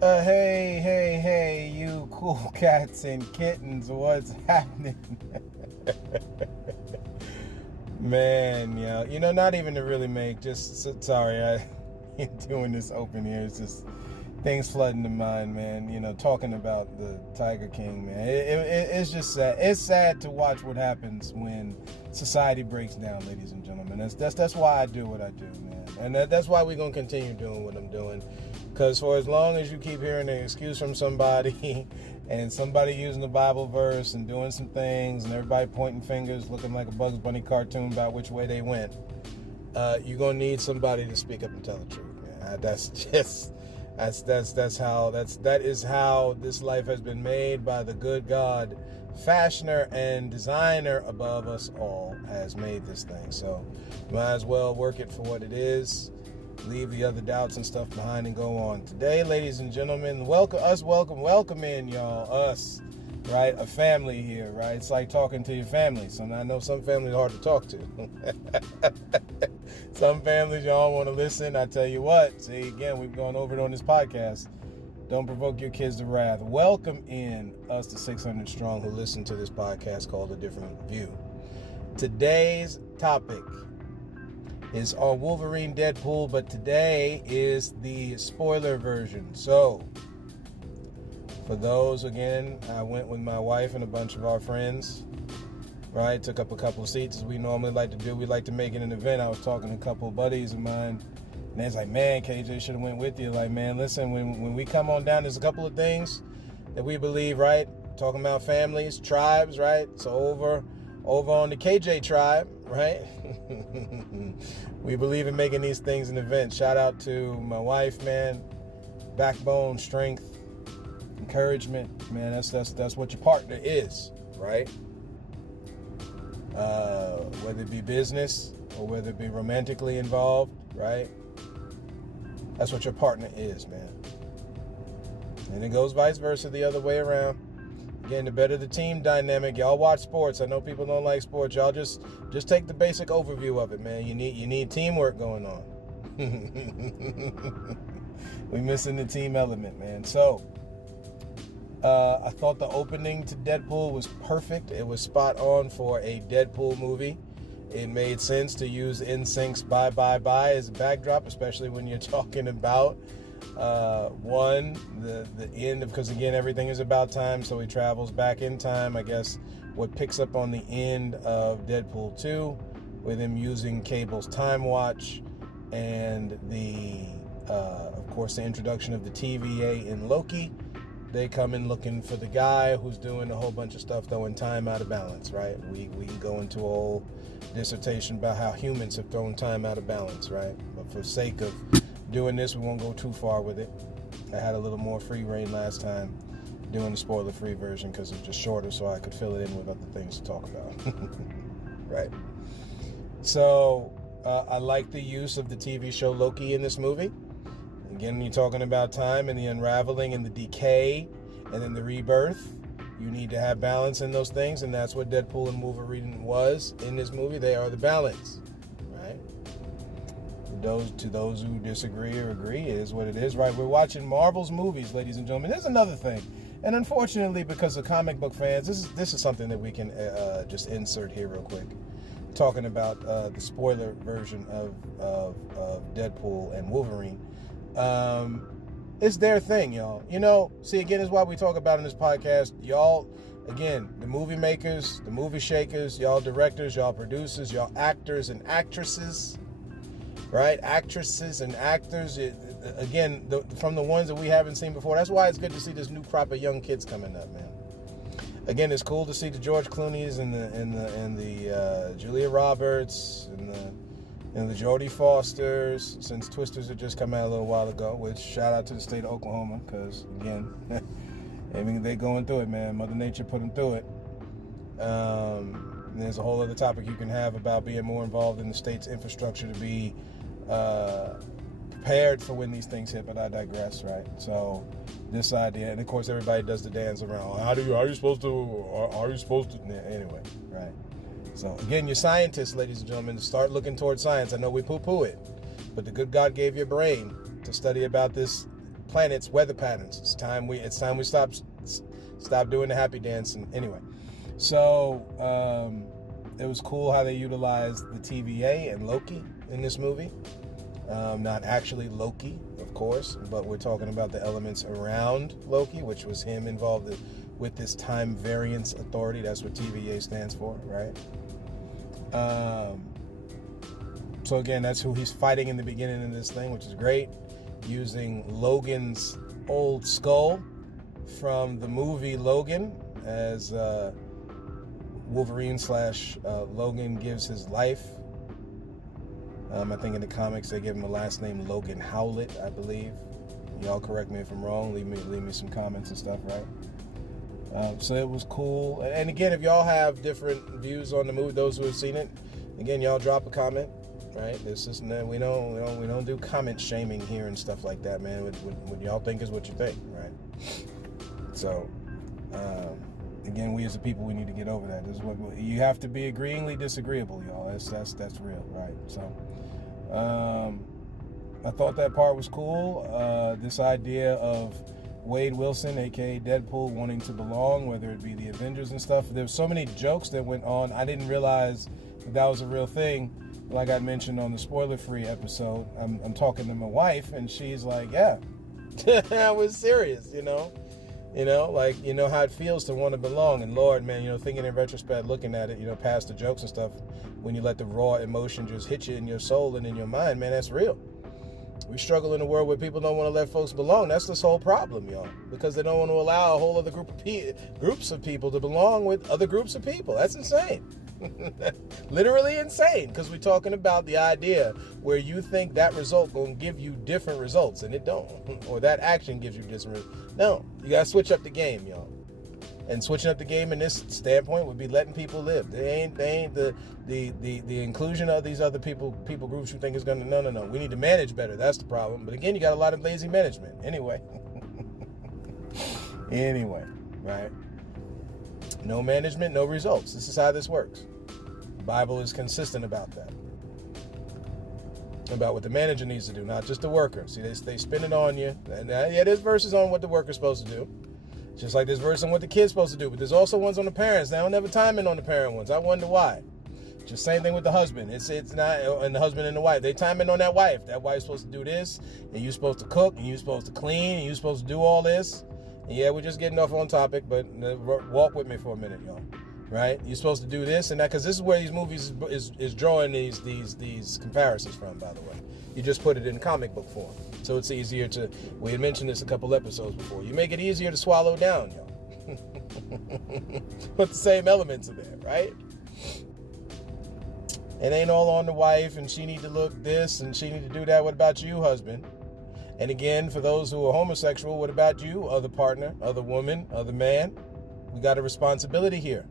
Hey, you cool cats and kittens, what's happening? Man, yeah, not even to really make, sorry, I doing this open here, it's just things flooding the mind, man, talking about the Tiger King, man, it's just sad. It's sad to watch what happens when society breaks down, ladies and gentlemen. That's why I do what I do, man, and that's why we're going to continue doing what I'm doing. Because for as long as you keep hearing an excuse from somebody and somebody using the Bible verse and doing some things and everybody pointing fingers looking like a Bugs Bunny cartoon about which way they went, you're going to need somebody to speak up and tell the truth, man. That is how this life has been made by the good God. Fashioner and designer above us all has made this thing. So might as well work it for what it is. Leave the other doubts and stuff behind and go on. Today, ladies and gentlemen, welcome in, y'all. Us, right? A family here, right? It's like talking to your family. So I know some families are hard to talk to. Some families, y'all want to listen. I tell you what, see, again, we've gone over it on this podcast. Don't provoke your kids to wrath. Welcome in us, the 600 strong who listen to this podcast called A Different View. Today's topic is our Wolverine Deadpool, but today is the spoiler version. So, for those, again, I went with my wife and a bunch of our friends, right? Took up a couple of seats as we normally like to do. We like to make it an event. I was talking to a couple of buddies of mine, and they was like, man, KJ should have went with you. Like, man, listen, when we come on down, there's a couple of things that we believe, right? Talking about families, tribes, right? So over on the KJ tribe, right? We believe in making these things an event. Shout out to my wife, man. Backbone, strength, encouragement, man. That's what your partner is, right? Whether it be business or whether it be romantically involved, right? That's what your partner is, man. And it goes vice versa the other way around. Again, the better the team dynamic. Y'all watch sports. I know people don't like sports. Y'all just take the basic overview of it, man. You need teamwork going on. We missing the team element, man. So, I thought the opening to Deadpool was perfect. It was spot on for a Deadpool movie. It made sense to use NSYNC's Bye Bye Bye as a backdrop, especially when you're talking about the end of, because again, everything is about time, so he travels back in time. I guess what picks up on the end of Deadpool 2 with him using Cable's time watch and of course the introduction of the TVA in Loki. They come in looking for the guy who's doing a whole bunch of stuff throwing time out of balance, right? We can go into a whole dissertation about how humans have thrown time out of balance, right? But for sake of doing this, we won't go too far with it. I had a little more free reign last time doing the spoiler-free version because it's just shorter, so I could fill it in with other things to talk about. Right. So I like the use of the TV show Loki in this movie. Again, you're talking about time and the unraveling and the decay and then the rebirth. You need to have balance in those things, and that's what Deadpool and Wolverine was in this movie. They are the balance, right? To those who disagree or agree, it is what it is, right? We're watching Marvel's movies, ladies and gentlemen. There's another thing, and unfortunately, because of comic book fans, this is something that we can just insert here real quick. Talking about the spoiler version of Deadpool and Wolverine. It's their thing, y'all. See, again, is why we talk about in this podcast. Y'all, again, the movie makers, the movie shakers, y'all directors, y'all producers, y'all actors and actresses, right? Actresses and actors. Again, from the ones that we haven't seen before. That's why it's good to see this new crop of young kids coming up, man. Again, it's cool to see the George Clooney's and the Julia Roberts and the Jodie Fosters, since Twisters had just come out a little while ago, which shout out to the state of Oklahoma, because again, they're going through it, man. Mother Nature put them through it. And there's a whole other topic you can have about being more involved in the state's infrastructure to be prepared for when these things hit, but I digress, right? So this idea, and of course everybody does the dance around, are you supposed to, anyway, right? So again, you're scientists, ladies and gentlemen, to start looking towards science. I know we poo-poo it, but the good God gave you a brain to study about this planet's weather patterns. It's time we stop doing the happy dance. And anyway, so it was cool how they utilized the TVA and Loki in this movie. Not actually Loki, of course, but we're talking about the elements around Loki, which was him involved with this time variance authority. That's what TVA stands for, right? So again, that's who he's fighting in the beginning of this thing, which is great. Using Logan's old skull from the movie Logan as Wolverine / Logan gives his life. I think in the comics they give him a last name, Logan Howlett, I believe. Y'all correct me if I'm wrong. Leave me some comments and stuff, right? So it was cool. And again, if y'all have different views on the movie, those who have seen it, again, y'all drop a comment, right? This is we don't do comment shaming here and stuff like that, man. What y'all think is what you think, right? So again, we as a people, we need to get over that. This is what you have to be agreeingly disagreeable, y'all. That's real, right? So I thought that part was cool. This idea of Wade Wilson, aka Deadpool, wanting to belong, whether it be the Avengers and stuff. There's so many jokes that went on. I didn't realize that was a real thing. Like I mentioned on the spoiler-free episode, I'm talking to my wife, and she's like, "Yeah, I was serious, you know, like how it feels to want to belong." And Lord, man, thinking in retrospect, looking at it, past the jokes and stuff, when you let the raw emotion just hit you in your soul and in your mind, man, that's real. We struggle in a world where people don't want to let folks belong. That's this whole problem, y'all, because they don't want to allow a whole other groups of people to belong with other groups of people. That's insane. Literally insane, because we're talking about the idea where you think that result gonna give you different results, and it don't, or that action gives you different results. No, you gotta switch up the game, y'all. And switching up the game in this standpoint would be letting people live. They ain't the inclusion of these other people groups you think is gonna. No. We need to manage better. That's the problem. But again, you got a lot of lazy management. Anyway, right? No management, no results. This is how this works. The Bible is consistent about that. About what the manager needs to do, not just the worker. See, they spin it on you. And there's verses on what the worker's supposed to do. Just like there's verses on what the kid's supposed to do. But there's also ones on the parents. They don't ever time in on the parent ones. I wonder why. Just same thing with the husband. It's not, and the husband and the wife. They time in on that wife. That wife's supposed to do this, and you're supposed to cook, and you're supposed to clean, and you're supposed to do all this. And yeah, we're just getting off on topic, but walk with me for a minute, y'all. Right? You're supposed to do this and that, because this is where these movies is drawing these comparisons from, by the way. You just put it in comic book form. So it's easier to, we had mentioned this a couple episodes before. You make it easier to swallow down, y'all. Put the same elements in there, right? It ain't all on the wife, and she need to look this, and she need to do that. What about you, husband? And again, for those who are homosexual, what about you, other partner, other woman, other man? We got a responsibility here.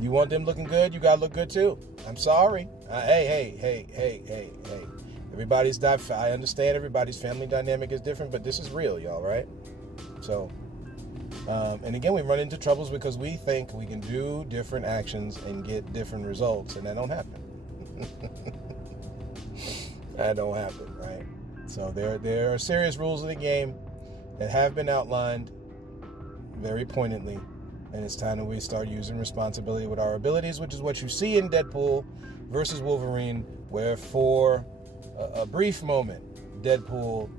You want them looking good, you gotta look good too. I'm sorry. Hey. I understand everybody's family dynamic is different, but this is real, y'all, right? So, and again, we run into troubles because we think we can do different actions and get different results, and that don't happen. That don't happen, right? So there are serious rules of the game that have been outlined very poignantly, and it's time that we start using responsibility with our abilities, which is what you see in Deadpool versus Wolverine, where for a brief moment, Deadpool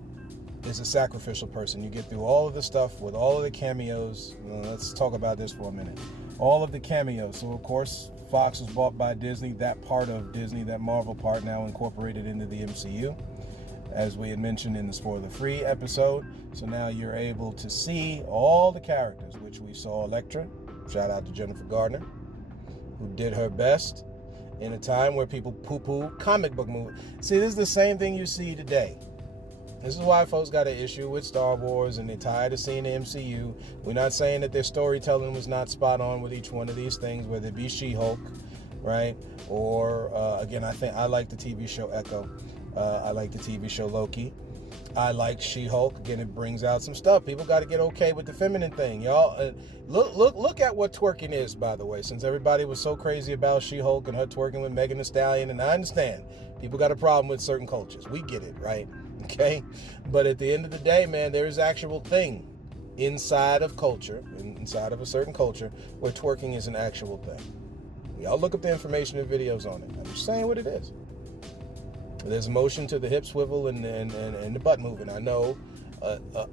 is a sacrificial person. You get through all of the stuff with all of the cameos. Let's talk about this for a minute. All of the cameos. So, of course, Fox was bought by Disney. That part of Disney, that Marvel part, now incorporated into the MCU, as we had mentioned in the spoiler-free episode. So now you're able to see all the characters, which we saw Elektra. Shout out to Jennifer Gardner, who did her best in a time where people poo-poo comic book movies. See, this is the same thing you see today. This is why folks got an issue with Star Wars, and they're tired of seeing the MCU. We're not saying that their storytelling was not spot on with each one of these things, whether it be She-Hulk, right? Or, again, I like the TV show Echo. I like the TV show Loki. I like She-Hulk. Again, it brings out some stuff. People got to get okay with the feminine thing, y'all. Look at what twerking is, by the way. Since everybody was so crazy about She-Hulk and her twerking with Megan Thee Stallion, and I understand people got a problem with certain cultures. We get it, right? Okay? But at the end of the day, man, there is actual thing inside of culture, inside of a certain culture, where twerking is an actual thing. Y'all look up the information and videos on it. I'm just saying what it is. There's motion to the hip swivel and the butt moving. I know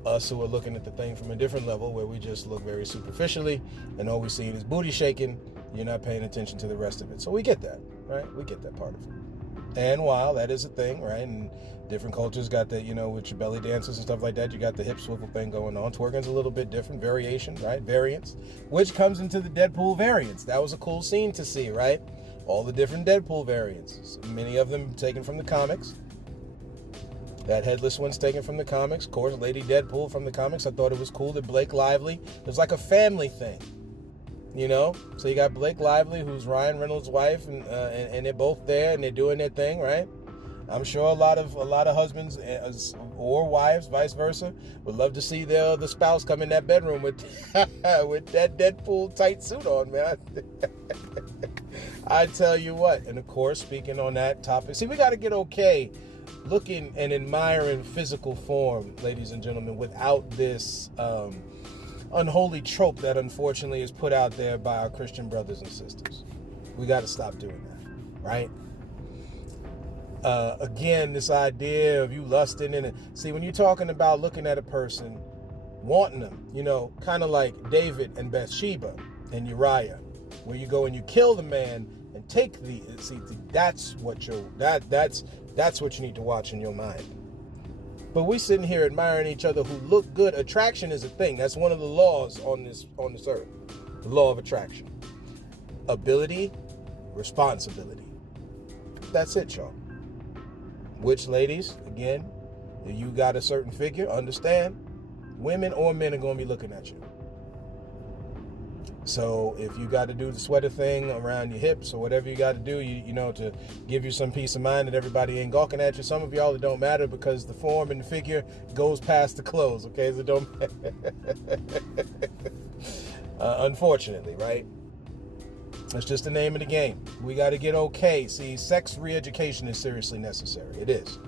us who are looking at the thing from a different level, where we just look very superficially and all we're seeing is booty shaking, you're not paying attention to the rest of it. So we get that, right? We get that part of it. And while that is a thing, right, and different cultures got that, with your belly dances and stuff like that, you got the hip swivel thing going on. Twerking's a little bit different, variation, right, variance, which comes into the Deadpool variants. That was a cool scene to see, right? All the different Deadpool variants, many of them taken from the comics. That headless one's taken from the comics. Of course, Lady Deadpool from the comics. I thought it was cool that Blake Lively, it was like a family thing. So you got Blake Lively, who's Ryan Reynolds' wife, and they're both there and they're doing their thing, right? I'm sure a lot of husbands or wives, vice versa, would love to see the spouse come in that bedroom with with that Deadpool tight suit on, man. I tell you what. And of course, speaking on that topic, see, we got to get okay looking and admiring physical form, ladies and gentlemen, without this unholy trope that unfortunately is put out there by our Christian brothers and sisters. We got to stop doing that, right? Again, this idea of you lusting in it. See, when you're talking about looking at a person, wanting them, kind of like David and Bathsheba and Uriah, where you go and you kill the man and take that's what that's what you need to watch in your mind. But we sitting here admiring each other who look good. Attraction is a thing. That's one of the laws on this earth. The law of attraction. Ability, responsibility. That's it, y'all. Which, ladies, again, if you got a certain figure, understand, women or men are going to be looking at you. So if you got to do the sweater thing around your hips or whatever you got to do, to give you some peace of mind that everybody ain't gawking at you. Some of y'all, it don't matter because the form and the figure goes past the clothes, okay? So don't, unfortunately, right? That's just the name of the game. We got to get okay. See, sex re-education is seriously necessary. It is.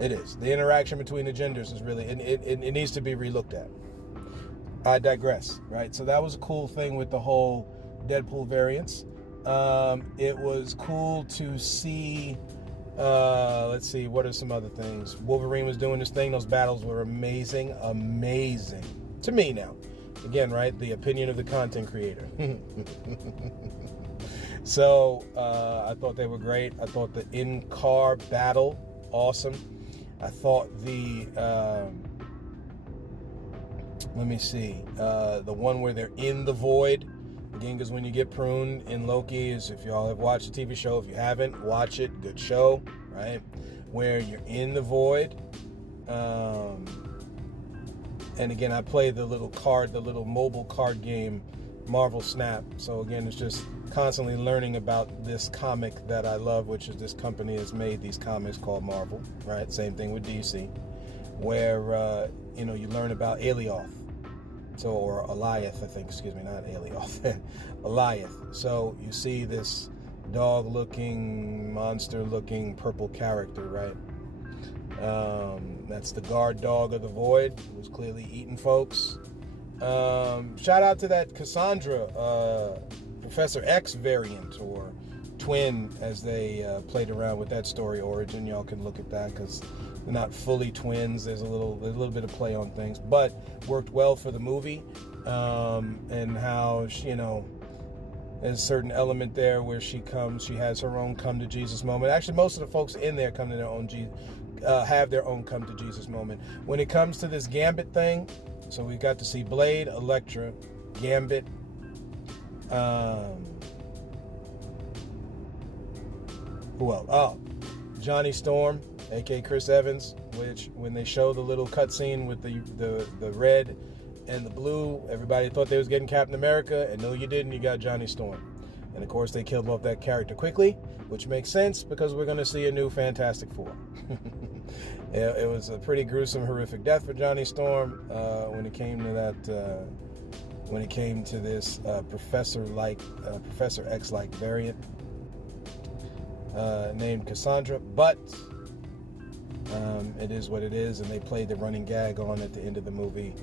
It is. The interaction between the genders is really, it needs to be relooked at. I digress, right? So that was a cool thing with the whole Deadpool variants. It was cool to see, let's see, what are some other things? Wolverine was doing this thing. Those battles were amazing. To me now. Again, right? The opinion of the content creator. So, I thought they were great. I thought the in-car battle, awesome. I thought the... let me see. The one where they're in the void. Again, because when you get pruned in Loki, is if y'all have watched the TV show. If you haven't, watch it. Good show, right? Where you're in the void. And again, I play the little mobile card game, Marvel Snap. So again, it's just constantly learning about this comic that I love, which is this company has made these comics called Marvel, right? Same thing with DC, where, you learn about Alioth. So, or Eliath, I think, excuse me, not Alioth, Eliath. So you see this dog-looking, monster-looking purple character, right? That's the guard dog of the void. It was clearly eating folks. Shout out to that Cassandra, Professor X variant, or twin, as they played around with that story origin. Y'all can look at that because they're not fully twins. There's a little bit of play on things, but worked well for the movie. And how there's a certain element there where she has her own come to Jesus moment. Actually, most of the folks in there come to their own have their own come to Jesus moment. When it comes to this Gambit thing, so we got to see Blade, Elektra, Gambit, who else? Oh, Johnny Storm, aka Chris Evans, which when they show the little cutscene with the red and the blue, everybody thought they was getting Captain America, and no, you didn't. You got Johnny Storm. And of course, they killed off that character quickly, which makes sense because we're going to see a new Fantastic Four. It was a pretty gruesome, horrific death for Johnny Storm when it came to that. When it came to this Professor X-like variant named Cassandra, but It is what it is, and they played the running gag on at the end of the movie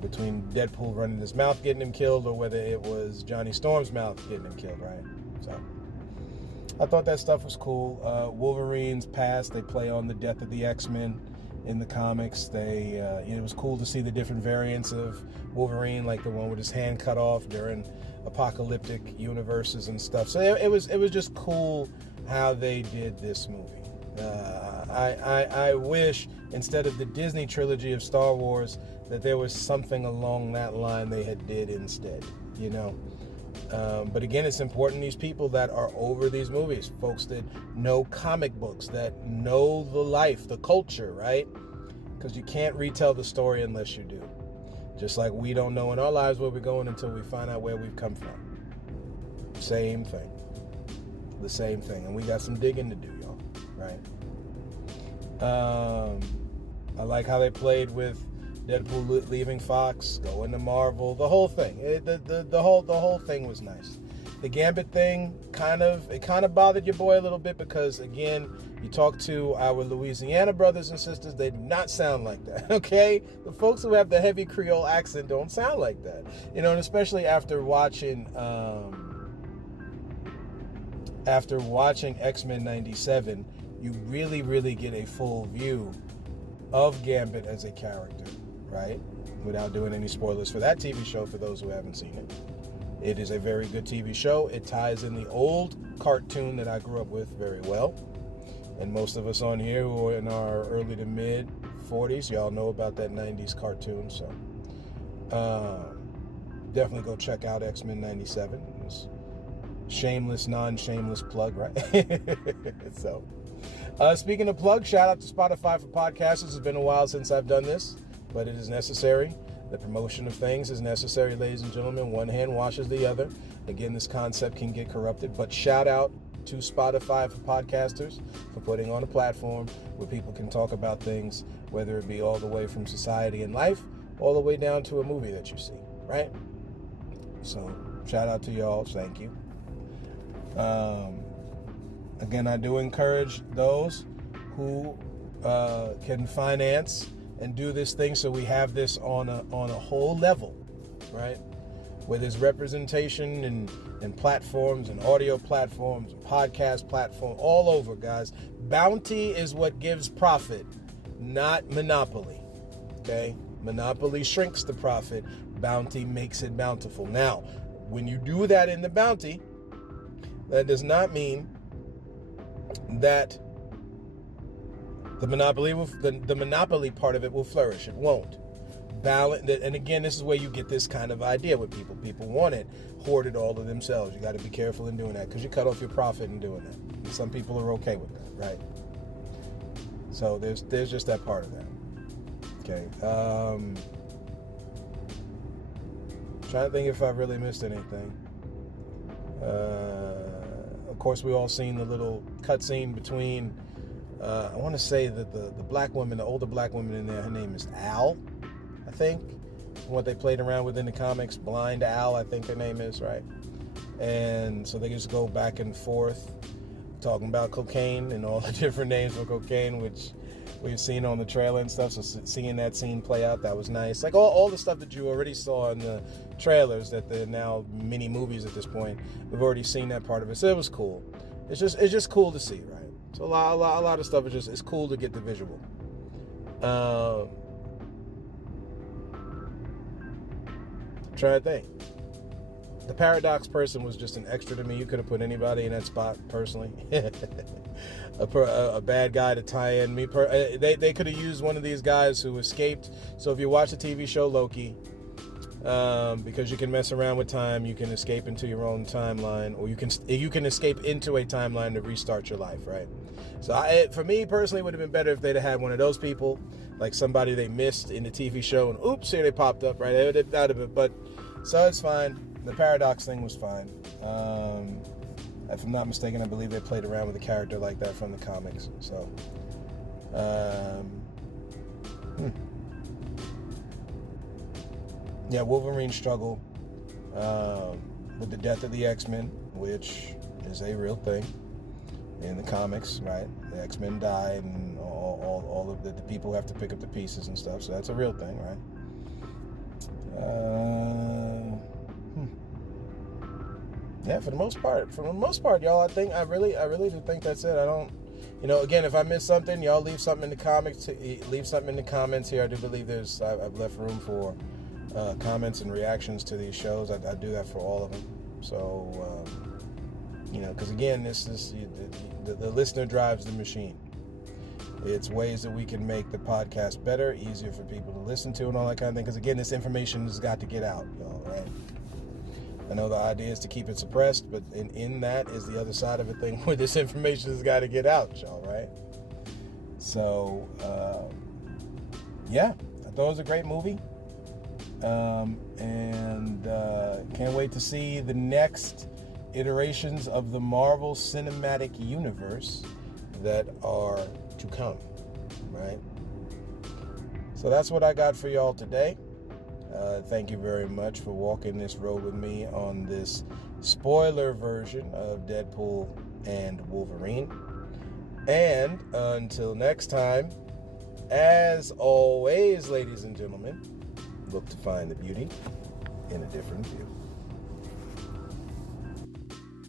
between Deadpool running his mouth getting him killed, or whether it was Johnny Storm's mouth getting him killed, right? So I thought that stuff was cool. Wolverine's past, they play on the death of the X-Men in the comics. It was cool to see the different variants of Wolverine, like the one with his hand cut off during apocalyptic universes and stuff. So it was just cool how they did this movie. I wish, instead of the Disney trilogy of Star Wars, that there was something along that line they had did instead, you know. But again, it's important, these people that are over these movies, folks that know comic books, that know the life, the culture, right? Because you can't retell the story unless you do. Just like we don't know in our lives where we're going until we find out where we've come from. Same thing. The same thing. And we got some digging to do, y'all, right? I like how they played with Deadpool leaving Fox, going to Marvel, the whole thing. The whole thing was nice. The Gambit thing kind of bothered your boy a little bit, because again, you talk to our Louisiana brothers and sisters, they do not sound like that. Okay, the folks who have the heavy Creole accent don't sound like that. You know, and especially after watching X-Men '97, you really get a full view of Gambit as a character, right? Without doing any spoilers for that TV show for those who haven't seen it. It is a very good TV show. It ties in the old cartoon that I grew up with very well. And most of us on here who are in our early to mid 40s, y'all know about that 90s cartoon. So definitely go check out X-Men '97. It's shameless, non-shameless plug, right? So speaking of plugs, shout out to Spotify for podcasters. It's been a while since I've done this, but it is necessary. The promotion of things is necessary, ladies and gentlemen. One hand washes the other. Again, this concept can get corrupted, but shout out to Spotify for podcasters for putting on a platform where people can talk about things, whether it be all the way from society and life, all the way down to a movie that you see, right? So shout out to y'all. Thank you. Again, I do encourage those who can finance and do this thing, so we have this on a whole level, right? Where there's representation and platforms and audio platforms and podcast platform all over, guys. Bounty is what gives profit, not monopoly. Okay? Monopoly shrinks the profit. Bounty makes it bountiful. Now, when you do that in the bounty, that does not mean that the monopoly part of it will flourish. It won't. Balance, and again, this is where you get this kind of idea with people. People want it hoarded all to themselves. You got to be careful in doing that, because you cut off your profit in doing that. And some people are okay with that, right? So there's just that part of that. Okay. Trying to think if I really missed anything. Of course, we all seen the little cutscene between. I want to say that the black woman, the older black woman in there, her name is Al, I think. What they played around with in the comics, Blind Al, I think her name is, right? And so they just go back and forth talking about cocaine and all the different names for cocaine, which we've seen on the trailer and stuff. So seeing that scene play out, that was nice. Like all the stuff that you already saw in the trailers, that they're now mini movies at this point. We've already seen that part of it, so it was cool. It's just cool to see, right? So a lot of stuff is it's cool to get the visual. Try to think. The Paradox person was just an extra to me. You could have put anybody in that spot, personally. a bad guy to tie in. They could have used one of these guys who escaped. So if you watch the TV show Loki, because you can mess around with time, you can escape into your own timeline, or you can escape into a timeline to restart your life, right? So for me personally, it would have been better if they'd have had one of those people, like somebody they missed in the TV show, and oops, here they popped up, right? That would have been, but so it's fine. The Paradox thing was fine. If I'm not mistaken, I believe they played around with a character like that from the comics. So, yeah, Wolverine struggle with the death of the X-Men, which is a real thing in the comics, right? The X-Men die, and all of the people have to pick up the pieces and stuff. So that's a real thing, right? Yeah, for the most part, y'all, I really do think that's it. I don't, again, if I missed something, y'all leave something in the comments. Here. I do believe I've left room for comments and reactions to these shows. I do that for all of them. So, because again, this is the listener drives the machine. It's ways that we can make the podcast better, easier for people to listen to, and all that kind of thing. Because again, this information has got to get out, y'all, right? I know the idea is to keep it suppressed, but in that is the other side of a thing where this information has got to get out, y'all, right? So, yeah, I thought it was a great movie. And can't wait to see the next iterations of the Marvel Cinematic Universe that are to come, right? So that's what I got for y'all today. Thank you very much for walking this road with me on this spoiler version of Deadpool and Wolverine. And until next time, as always, ladies and gentlemen, look to find the beauty in a different view.